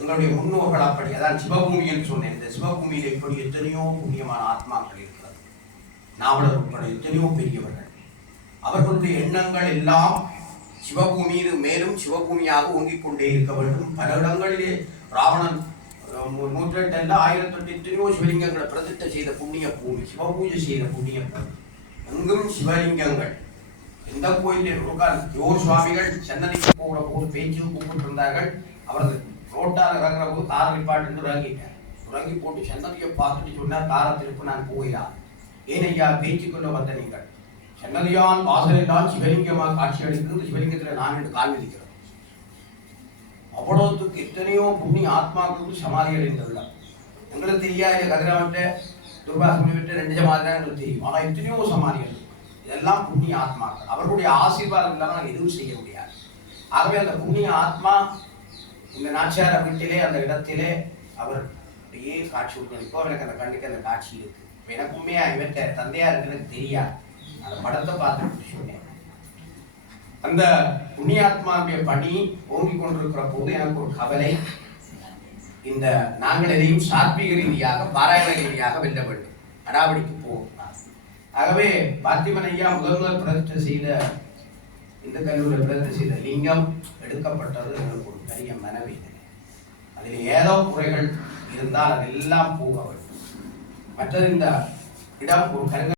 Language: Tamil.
எங்களுடைய முன்னோர்கள் அப்படி அதான் சிவபூமியில் சொன்னேன் இந்த சிவபூமியில் இப்படி எத்தனையோ புண்ணியமான ஆத்மாக்கள் இருக்கிறது. நாவலர் உட்பட எத்தனையோ பெரியவர்கள். அவர்களுடைய எண்ணங்கள் எல்லாம் சிவபூமியில் மேலும் சிவபூமியாக ஓங்கிக் கொண்டே இருக்க வேண்டும். பல இடங்களிலே ராவணன் நூற்றெட்டு ஆயிரத்தி எட்டு எத்தனையோ சிவலிங்கங்களை பிரதிஷ்ட செய்த புண்ணிய பூமி சிவபூஜை செய்த புண்ணிய பூமி. எங்கும் சிவலிங்கங்கள். எந்த கோயிலில் ஒரு ஜோர் சுவாமிகள் சென்னதிக்கு போகிற போது பேச்சு கூப்பிட்டு இருந்தார்கள் அவரது ரோட்டால் இறங்குற போது கார் நிப்பாட்டு இறங்கிட்டார் இறங்கி போட்டு சென்னதியை பார்த்துட்டு சொன்னார் தாரை திருப்பி நான் போகிறா ஏனையா பேச்சுக்குள்ள வந்த நீங்கள்? சென்னதியான் வாசலெல்லாம் சிவலிங்கமாக காட்சி அளிக்கிறது சிவலிங்கத்தில் நான் என்று கால் அவ்வளோத்துக்கு எத்தனையோ புண்ணிய ஆத்மாக்களுக்கு சமாதி அடைந்துள்ள எங்களுக்கு தெரியாது கதிராமட்ட துர்பாசமி விட்டு ரெண்டு சமாதி தான் எங்களுக்கு தெரியும். ஆனால் எத்தனையோ சமாதிகள் இதெல்லாம் புண்ணிய ஆத்மாக்கள். அவர்களுடைய ஆசீர்வாதம் இல்லாமல் எதுவும் செய்ய முடியாது. ஆகவே அந்த புண்ணிய ஆத்மா இந்த நாச்சியார வீட்டிலே அந்த இடத்திலே அவர் அப்படியே காட்சி கொடுக்கணும். இப்போ எனக்கு அந்த கண்ணுக்கு அந்த காட்சி இருக்கு. இப்போ எனக்கு உண்மையா தந்தையா இருக்கிறது தெரியாது. அந்த படத்தை பார்த்து சொன்னேன் அந்த புண்ணியாத்மாவுடைய பணி ஓங்கிக் கொண்டிருக்கிற போது எனக்கு ஒரு கவலை. இந்த நாங்கள் எதையும் சாத்விக ரீதியாக பாராயண ரீதியாக வெல்ல வேண்டும். அடாவடிக்கு போவோம். ஆகவே பார்த்திபன் ஐயா முதல் முதல் பிரதிஷ்டை செய்த இந்த கல்லூரியில் பிரதிஷ்டை செய்த லிங்கம் எடுக்கப்பட்டது எனக்கு பெரிய மனவேதனை அதில் ஏதோ குறைகள் இருந்தால் அதெல்லாம் போக வேண்டும் மற்றது இந்த இடம் ஒரு கருங்க